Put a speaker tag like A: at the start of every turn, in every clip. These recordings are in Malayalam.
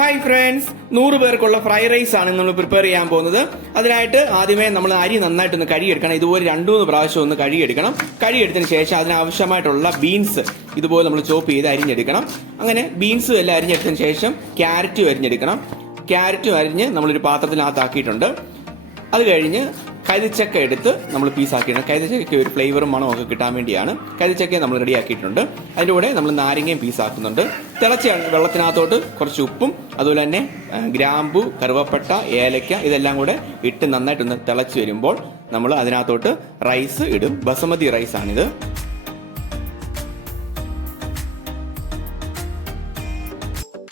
A: ഹായ് ഫ്രണ്ട്സ് നൂറ് പേർക്കുള്ള ഫ്രൈ റൈസ് ആണ് നമ്മൾ പ്രിപ്പയർ ചെയ്യാൻ പോകുന്നത്. അതിനായിട്ട് ആദ്യമേ നമ്മൾ അരി നന്നായിട്ടൊന്ന് കഴുകിയെടുക്കണം. ഇതുപോലെ രണ്ടു മൂന്ന് പ്രാവശ്യം ഒന്ന് കഴുകിയെടുക്കണം. കഴുകിയെടുത്തതിന് ശേഷം അതിനാവശ്യമായിട്ടുള്ള ബീൻസ് ഇതുപോലെ നമ്മൾ ചോപ്പ് ചെയ്ത് അരിഞ്ഞെടുക്കണം. അങ്ങനെ ബീൻസും എല്ലാം അരിഞ്ഞെടുത്തതിന് ശേഷം ക്യാരറ്റും അരിഞ്ഞെടുക്കണം. ക്യാരറ്റും അരിഞ്ഞ് നമ്മളൊരു പാത്രത്തിനകത്താക്കിയിട്ടുണ്ട്. അത് കഴിഞ്ഞ് കൈതച്ചക്ക എടുത്ത് നമ്മൾ പീസാക്കിയിട്ടുണ്ട് കൈതച്ചക്കയ്ക്ക് ഒരു ഫ്ലേവറും മണവും ഒക്കെ കിട്ടാൻ വേണ്ടിയാണ് കൈതച്ചക്ക നമ്മൾ റെഡിയാക്കിയിട്ടുണ്ട് അതിന്റെ കൂടെ നമ്മൾ നാരങ്ങയും പീസാക്കുന്നുണ്ട് തിളച്ച വെള്ളത്തിനകത്തോട്ട് കുറച്ച് ഉപ്പും അതുപോലെ തന്നെ ഗ്രാമ്പു കറുവപ്പട്ട ഏലക്ക ഇതെല്ലാം കൂടെ ഇട്ട് നന്നായിട്ടൊന്ന് തിളച്ച് വരുമ്പോൾ നമ്മൾ അതിനകത്തോട്ട് റൈസ് ഇടും. ബസമതി റൈസാണിത്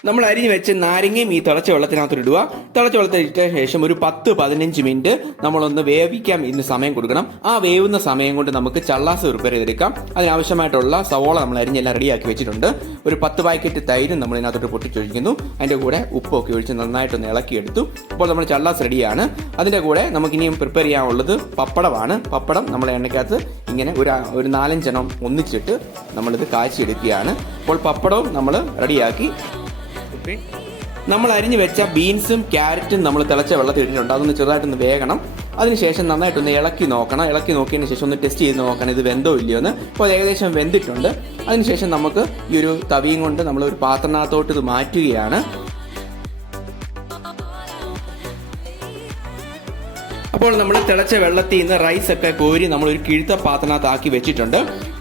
A: നമ്മൾ അരിഞ്ഞു വെച്ച് നാരങ്ങയും ഈ തിളച്ച വെള്ളത്തിനകത്ത് ഇടുക തിളച്ച വെള്ളത്തിൽ ഇട്ട ശേഷം ഒരു പത്ത് പതിനഞ്ച് മിനിറ്റ് നമ്മളൊന്ന് വേവിക്കാം. ഇന്ന് സമയം കൊടുക്കണം. ആ വേവുന്ന സമയം കൊണ്ട് നമുക്ക് ചള്ളാസ് പ്രിപ്പയർ ചെയ്തെടുക്കാം. അതിനാവശ്യമായിട്ടുള്ള സവോള നമ്മൾ അരിഞ്ഞെല്ലാം റെഡിയാക്കി വെച്ചിട്ടുണ്ട്. ഒരു പത്ത് പാക്കറ്റ് തൈര് നമ്മൾ ഇതിനകത്തോട്ട് പൊട്ടിച്ചൊഴിക്കുന്നു. അതിന്റെ കൂടെ ഉപ്പൊക്കെ ഒഴിച്ച് നന്നായിട്ടൊന്ന് ഇളക്കിയെടുത്തു. അപ്പോൾ നമ്മൾ ചള്ളാസ് റെഡിയാണ്. അതിന്റെ കൂടെ നമുക്കിനിയും പ്രിപ്പയർ ചെയ്യാനുള്ളത് പപ്പടമാണ്. പപ്പടം നമ്മൾ എണ്ണയ്ക്കകത്ത് ഇങ്ങനെ ഒരു ഒരു നാലഞ്ചെണ്ണം ഒന്നിച്ചിട്ട് നമ്മളിത് കാച്ചിയെടുക്കുകയാണ്. അപ്പോൾ പപ്പടവും നമ്മൾ റെഡിയാക്കി നമ്മൾ അരിഞ്ഞു വെച്ച ബീൻസും ക്യാരറ്റും നമ്മൾ തിളച്ച വെള്ളത്തിൽ ഇട്ടിട്ടുണ്ട് അതൊന്ന് ചെറുതായിട്ടൊന്ന് വേകണം. അതിനുശേഷം നന്നായിട്ടൊന്ന് ഇളക്കി നോക്കണം. ഇളക്കി നോക്കിയതിന് ശേഷം ഒന്ന് ടെസ്റ്റ് ചെയ്ത് നോക്കണം ഇത് വെന്തോ ഇല്ലയോ എന്ന്. അപ്പോൾ അത് ഏകദേശം വെന്തിട്ടുണ്ട്. അതിനുശേഷം നമുക്ക് ഈ ഒരു തവിയും കൊണ്ട് നമ്മൾ ഒരു പാത്രത്തിനകത്തോട്ട് ഇത് മാറ്റുകയാണ്. അപ്പോൾ നമ്മൾ തിളച്ച വെള്ളത്തിൽ നിന്ന് റൈസ് ഒക്കെ കോരി നമ്മൾ ഒരു കിഴുത്ത പാത്രത്തിനകത്താക്കി വെച്ചിട്ടുണ്ട്.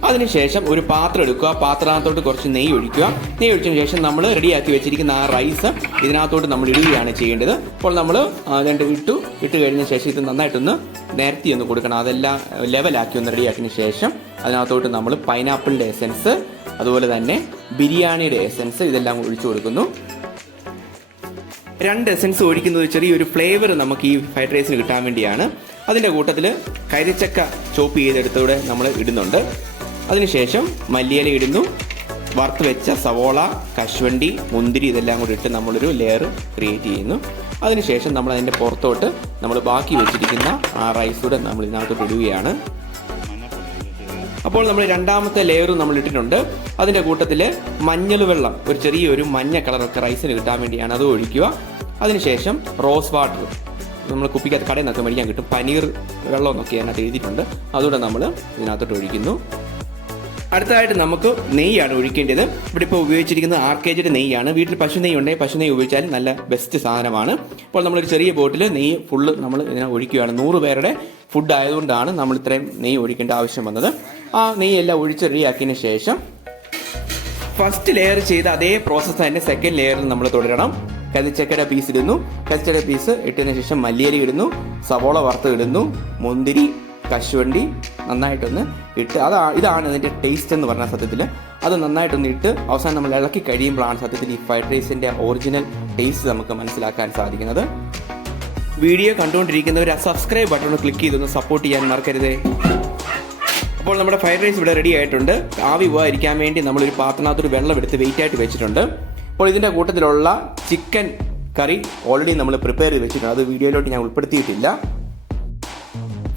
A: അതിനുശേഷം ഒരു പാത്രം എടുക്കുക. പാത്രത്തിനകത്തോട്ട് കുറച്ച് നെയ്യ് ഒഴിക്കുക. നെയ്യ് ഒഴിച്ചതിന് ശേഷം നമ്മൾ റെഡിയാക്കി വെച്ചിരിക്കുന്ന ആ റൈസ് ഇതിനകത്തോട്ട് നമ്മൾ ഇടുകയാണ് ചെയ്യേണ്ടത്. അപ്പോൾ നമ്മൾ രണ്ട് ഇട്ടു. ഇട്ട് കഴിഞ്ഞ ശേഷം ഇത് നന്നായിട്ടൊന്ന് നേരത്തെ ഒന്ന് കൊടുക്കണം. അതെല്ലാം ലെവലാക്കി ഒന്ന് റെഡിയാക്കിയതിന് ശേഷം അതിനകത്തോട്ട് നമ്മൾ പൈനാപ്പിളിന്റെ എസൻസ് അതുപോലെ തന്നെ ബിരിയാണിയുടെ എസൻസ് ഇതെല്ലാം ഒഴിച്ചു കൊടുക്കുന്നു. രണ്ട് എസൻസ് ഒഴിക്കുന്നത് ചെറിയൊരു ഫ്ലേവർ നമുക്ക് ഈ ഫ്രൈഡ് റൈസിന് കിട്ടാൻ വേണ്ടിയാണ്. അതിന്റെ കൂട്ടത്തിൽ കരിച്ചക്ക ചോപ്പ് ചെയ്തെടുത്തൂടെ നമ്മൾ ഇടുന്നുണ്ട്. അതിനുശേഷം മല്ലിയില ഇടുന്നു. വറുത്ത് വെച്ച സവോള കശുവണ്ടി മുന്തിരി ഇതെല്ലാം കൂടി ഇട്ട് നമ്മളൊരു ലെയർ ക്രിയേറ്റ് ചെയ്യുന്നു. അതിനുശേഷം നമ്മൾ അതിന്റെ പുറത്തോട്ട് നമ്മൾ ബാക്കി വെച്ചിരിക്കുന്ന ആ റൈസ് കൂടെ നമ്മൾ ഇതിനകത്തോട്ട് ഇടുകയാണ്. അപ്പോൾ നമ്മൾ രണ്ടാമത്തെ ലെയർ നമ്മൾ ഇട്ടിട്ടുണ്ട്. അതിന്റെ കൂട്ടത്തിൽ മഞ്ഞൾ വെള്ളം ഒരു ചെറിയൊരു മഞ്ഞ കളറൊക്കെ റൈസിന് കിട്ടാൻ വേണ്ടിയാണ് അത് ഒഴിക്കുക. അതിനുശേഷം റോസ് വാട്ടർ നമ്മൾ കുപ്പിക്കകത്ത് കടയിൽ നിന്നൊക്കെ മേടിക്കാൻ കിട്ടും. പനീർ വെള്ളം എന്നൊക്കെ അതിനകത്ത് എഴുതിയിട്ടുണ്ട്. അതുകൂടെ നമ്മൾ ഇതിനകത്തോട്ട് ഒഴിക്കുന്നു. അടുത്തതായിട്ട് നമുക്ക് നെയ്യാണ് ഒഴിക്കേണ്ടത്. ഇവിടെ ഇപ്പോൾ ഉപയോഗിച്ചിരിക്കുന്നത് ആർ കെ ജിയുടെ നെയ്യാണ്. വീട്ടിൽ പശു നെയ്യ് ഉണ്ടെങ്കിൽ പശു നെയ്യ് ഉപയോഗിച്ചാൽ നല്ല ബെസ്റ്റ് സാധനമാണ്. ഇപ്പോൾ നമ്മളൊരു ചെറിയ ബോട്ടിൽ നെയ്യ് ഫുള്ള് നമ്മൾ ഇതിനെ ഒഴിക്കുകയാണ്. നൂറ് പേരുടെ ഫുഡ് ആയതുകൊണ്ടാണ് നമ്മൾ ഇത്രയും നെയ്യ് ഒഴിക്കേണ്ട ആവശ്യം വന്നത്. ആ നെയ്യ് എല്ലാം ഒഴിച്ച് റെഡിയാക്കിയതിന് ശേഷം ഫസ്റ്റ് ലെയർ ചെയ്ത അതേ പ്രോസസ്സ് തന്നെ സെക്കൻഡ് ലെയറിൽ നമ്മൾ തുടരണം. കതിച്ചക്കയുടെ പീസ് ഇടുന്നു. കതിച്ചക്കയുടെ പീസ് ഇട്ടതിന് ശേഷം മല്ലിയരി ഇടുന്നു. സവോള വറുത്ത് ഇടുന്നു. മുന്തിരി കശുവണ്ടി നന്നായിട്ടൊന്ന് ഇട്ട് അതാ ഇതാണ് ഇതിന്റെ ടേസ്റ്റ് എന്ന് പറഞ്ഞ സത്യത്തിൽ അത് നന്നായിട്ടൊന്ന് ഇട്ട് അവസാനം നമ്മൾ ഇളക്കി കഴിയുമ്പോഴാണ് സത്യത്തിൽ ഈ ഫ്രൈഡ് റൈസിന്റെ ഒറിജിനൽ ടേസ്റ്റ് നമുക്ക് മനസ്സിലാക്കാൻ സാധിക്കുന്നത്. വീഡിയോ കണ്ടുകൊണ്ടിരിക്കുന്നവർ ആ സബ്സ്ക്രൈബ് ബട്ടൺ ക്ലിക്ക് ചെയ്തൊന്ന് സപ്പോർട്ട് ചെയ്യാൻ മറക്കരുതേ. അപ്പോൾ നമ്മുടെ ഫ്രൈഡ് റൈസ് ഇവിടെ റെഡി ആയിട്ടുണ്ട്. ആവി പോകാതിരിക്കാൻ വേണ്ടി നമ്മളൊരു പാത്രത്തിനകത്തൊരു വെള്ളം എടുത്ത് വെയിറ്റ് ആയിട്ട് വെച്ചിട്ടുണ്ട്. അപ്പോൾ ഇതിന്റെ കൂട്ടത്തിലുള്ള ചിക്കൻ കറി ഓൾറെഡി നമ്മൾ പ്രിപ്പയർ ചെയ്ത് വെച്ചിട്ടുണ്ട്. അത് വീഡിയോയിലോട്ട് ഞാൻ ഉൾപ്പെടുത്തിയിട്ടില്ല.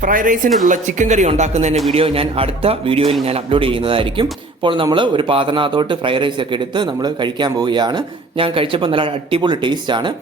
A: ഫ്രൈഡ് റൈസിനുള്ള ചിക്കൻ കറി ഉണ്ടാക്കുന്നതിന്റെ വീഡിയോ ഞാൻ അടുത്ത വീഡിയോയിൽ ഞാൻ അപ്ലോഡ് ചെയ്യുന്നതായിരിക്കും. അപ്പോൾ നമ്മൾ ഒരു പാത്രത്തിനകത്തോട്ട് ഫ്രൈഡ് റൈസ് ഒക്കെ എടുത്ത് നമ്മൾ കഴിക്കാൻ പോവുകയാണ്. ഞാൻ കഴിച്ചപ്പോൾ നല്ല അടിപൊളി ടേസ്റ്റ് ആണ്.